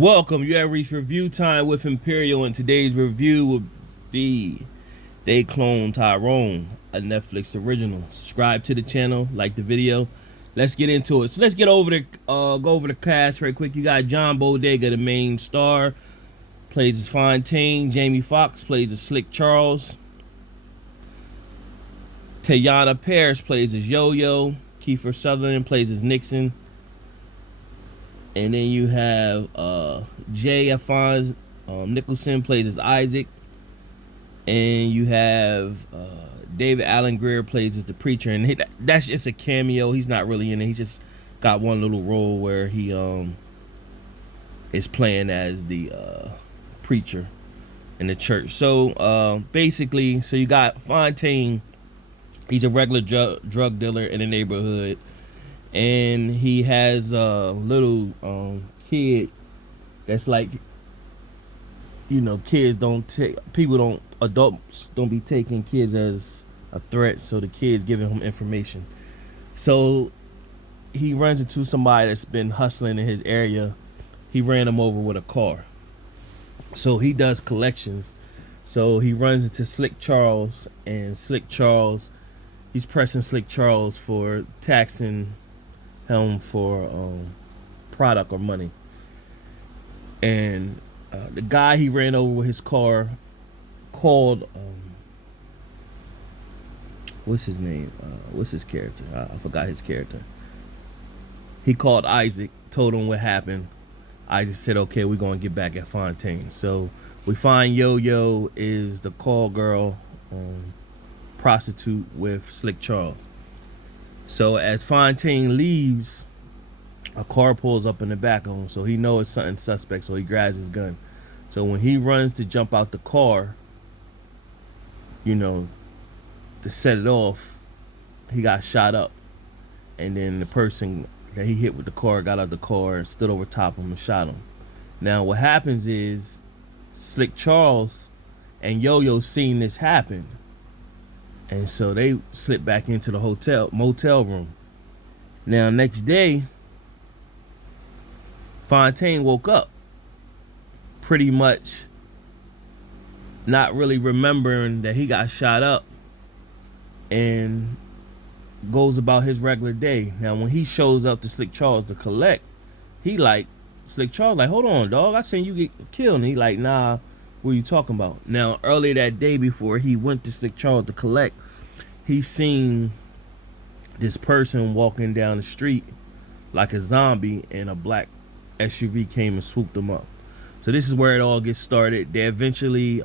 Welcome. You have reached review time with Imperial, and today's review will be They Clone Tyrone, a Netflix original. Subscribe to the channel, like the video. Let's get into it. So let's get over the go over the cast right quick. You got John Bodega, the main star, plays as Fontaine. Jamie Foxx plays as Slick Charles. Teyana Parris plays as Yo-Yo. Kiefer Sutherland plays as Nixon. And then you have Jay Alphonse Nicholson plays as Isaac. And you have David Allen Greer plays as the preacher. And that's just a cameo. He's not really in it. He just got one little role where he is playing as the preacher in the church. So basically, so you got Fontaine. He's a regular drug dealer in the neighborhood. And he has a little kid that's like, you know, adults don't be taking kids as a threat, so the kid's giving him information. So he runs into somebody that's been hustling in his area. He ran him over with a car. So he does collections. So he runs into Slick Charles, and he's pressing Slick Charles for taxing him for product or money. And the guy he ran over with his car called what's his name? What's his character? I forgot his character. He called Isaac, told him what happened. Isaac said, okay, we're gonna get back at Fontaine. So we find Yo-Yo is the call girl, prostitute with Slick Charles. So as Fontaine leaves, a car pulls up in the back of him, so he knows it's something suspect, so he grabs his gun. So when he runs to jump out the car, you know, to set it off, he got shot up. And then the person that he hit with the car got out the car and stood over top of him and shot him. Now what happens is Slick Charles and Yo-Yo seen this happen. And so they slipped back into the motel room. Now, next day, Fontaine woke up pretty much not really remembering that he got shot up and goes about his regular day. Now, when he shows up to Slick Charles to collect, Slick Charles like, hold on, dog, I seen you get killed. And he like, nah, what are you talking about? Now, earlier that day before he went to Slick Charles to collect, he seen this person walking down the street like a zombie, and a black SUV came and swooped him up. So this is where it all gets started. They eventually,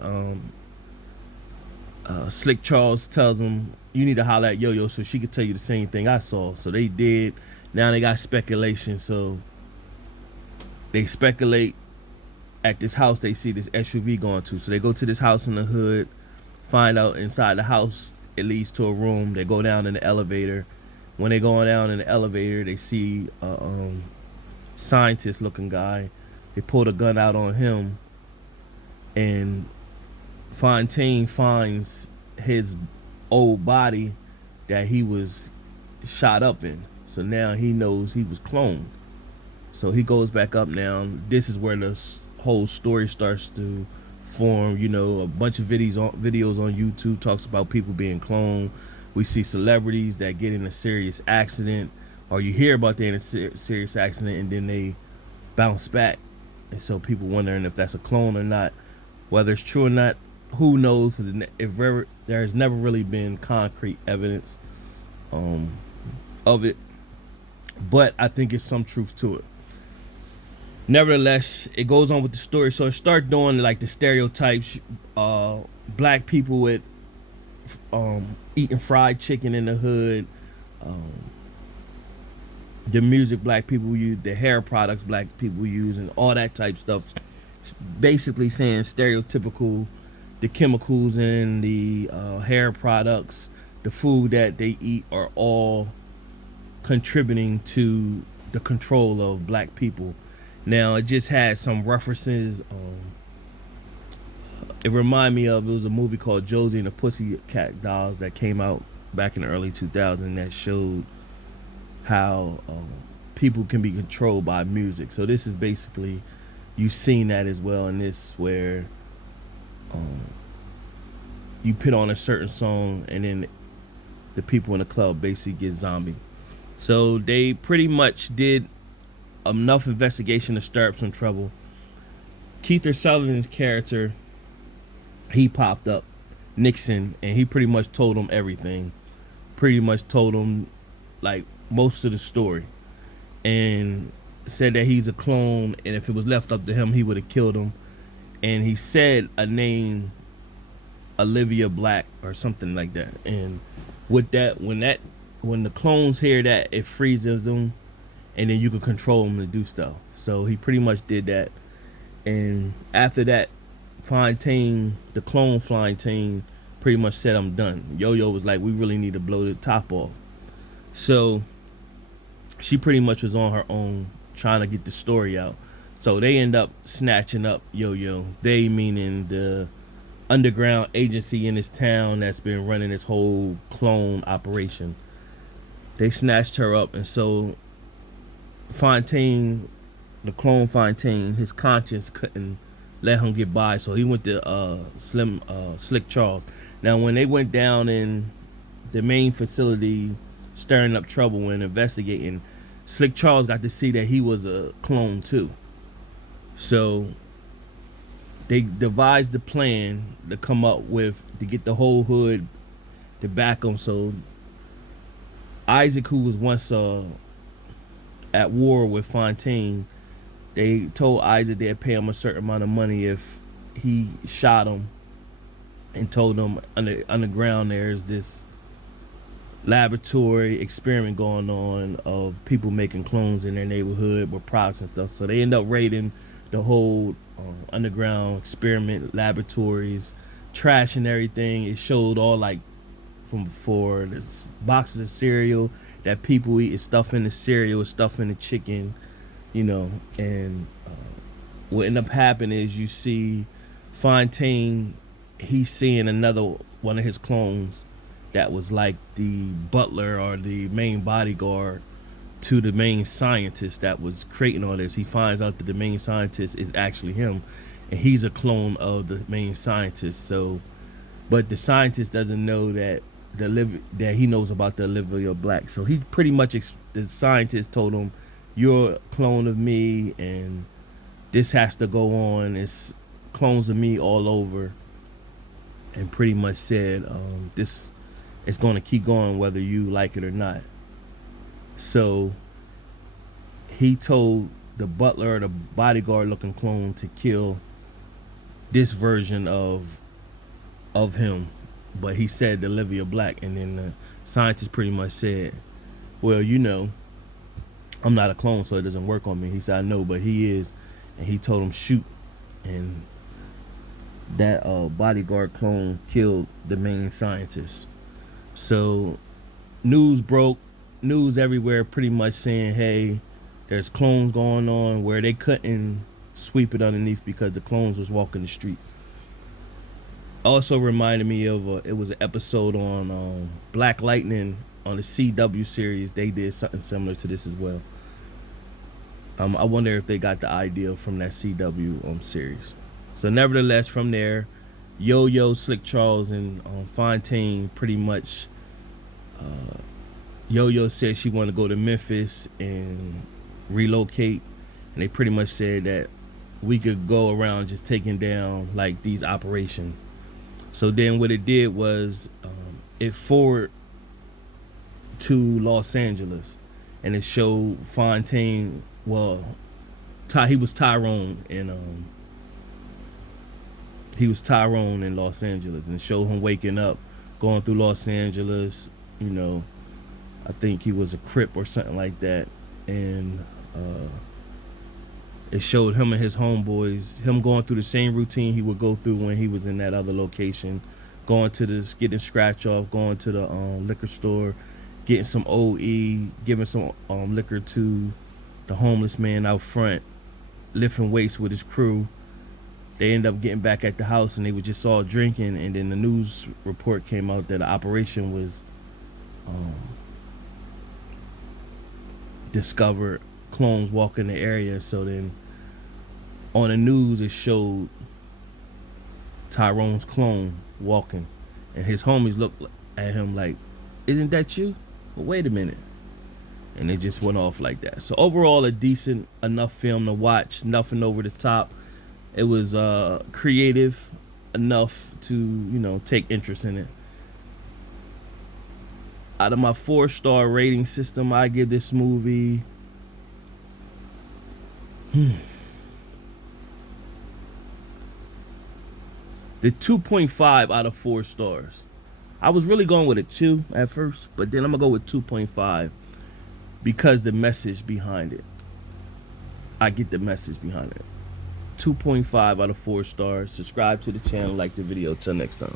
Slick Charles tells him, you need to holler at Yo-Yo so she could tell you the same thing I saw. So they did. Now they got speculation. So they speculate at this house they see this SUV going to. So they go to this house in the hood, find out inside the house it leads to a room. They go down in the elevator. When they go down in the elevator, they see a scientist looking guy. They pull the gun out on him, and Fontaine finds his old body that he was shot up in. So now he knows he was cloned. So he goes back up now. This is where the whole story starts to form. You know, a bunch of videos on YouTube talks about people being cloned. We see celebrities that get in a serious accident, or you hear about they in a serious accident and then they bounce back. And so people wondering if that's a clone or not. Whether it's true or not, who knows? Because there has never really been concrete evidence of it. But I think it's some truth to it. Nevertheless, it goes on with the story. So it starts doing like the stereotypes, black people with eating fried chicken in the hood, the music black people use, the hair products black people use, and all that type stuff. Basically saying stereotypical, the chemicals in the hair products, the food that they eat are all contributing to the control of black people. Now, it just had some references. It reminded me of, it was a movie called Josie and the Pussycat Dolls that came out back in the early 2000s that showed how people can be controlled by music. So this is basically you've seen that as well in this, where um, you put on a certain song and then the people in the club basically get zombie. So they pretty much did enough investigation to stir up some trouble. Keith Sutherland's character, he popped up, Nixon, and he pretty much told him everything. Pretty much told him like most of the story, and said that he's a clone, and if it was left up to him, he would have killed him. And he said a name, Olivia Black or something like that. And with that, when the clones hear that, it freezes them, and then you can control them to do stuff. So he pretty much did that. And after that, Fontaine, the clone Fontaine, pretty much said, "I'm done." Yo-Yo was like, "We really need to blow the top off." So she pretty much was on her own trying to get the story out. So they end up snatching up Yo-Yo. They meaning the underground agency in this town that's been running this whole clone operation. They snatched her up, and so Fontaine, the clone Fontaine, his conscience couldn't let him get by, so he went to Slick Charles. Now, when they went down in the main facility, stirring up trouble and investigating, Slick Charles got to see that he was a clone too. So they devised the plan to come up with to get the whole hood to back him. So Isaac, who was once at war with Fontaine, they told Isaac they'd pay him a certain amount of money if he shot him, and told him underground there's this laboratory experiment going on of people making clones in their neighborhood with products and stuff. So they end up raiding the whole underground experiment laboratories, trashing everything. It showed all like for the boxes of cereal that people eat, is stuff in the cereal, is stuff in the chicken, and what ended up happening is you see Fontaine, he's seeing another one of his clones that was like the butler or the main bodyguard to the main scientist that was creating all this. He finds out that the main scientist is actually him, and he's a clone of the main scientist. So, but the scientist doesn't know that that he knows about the Olivia Black. So he pretty much the scientist told him, "You're a clone of me, and this has to go on. It's clones of me all over," and pretty much said, "This is going to keep going whether you like it or not." So he told the butler or the bodyguard looking clone to kill this version of him, but he said Olivia Black, and then the scientist pretty much said, "Well, I'm not a clone, so it doesn't work on me." He said, "I know, but he is," and he told him shoot, and that bodyguard clone killed the main scientist. So news broke, news everywhere pretty much saying, hey, there's clones going on, where they couldn't sweep it underneath because the clones was walking the streets. Also reminded me of it was an episode on Black Lightning on the CW series. They did something similar to this as well. I wonder if they got the idea from that CW series. So nevertheless, from there, Yo-Yo, Slick Charles, and Fontaine pretty much, Yo-Yo said she wanted to go to Memphis and relocate, and they pretty much said that we could go around just taking down like these operations. So then what it did was it forwarded to Los Angeles, and it showed Fontaine. Well, he was Tyrone, and he was Tyrone in Los Angeles, and it showed him waking up, going through Los Angeles. I think he was a Crip or something like that, and it showed him and his homeboys, him going through the same routine he would go through when he was in that other location, going to this, getting scratch off, going to the liquor store, getting some OE, giving some liquor to the homeless man out front, lifting weights with his crew. They end up getting back at the house, and they were just all drinking, and then the news report came out that the operation was discovered, clones walking the area. So then on the news it showed Tyrone's clone walking, and his homies looked at him like, "Isn't that you?" But wait a minute, and it just went off like that. So overall, a decent enough film to watch. Nothing over the top. It was creative enough to, you know, take interest in it. Out of my 4-star rating system, I give this movie the 2.5 out of 4 stars. I was really going with a 2 at first, but then I'm gonna go with 2.5 because the message behind it. I get the message behind it. 2.5 out of 4 stars. Subscribe to the channel, like the video. Till next time.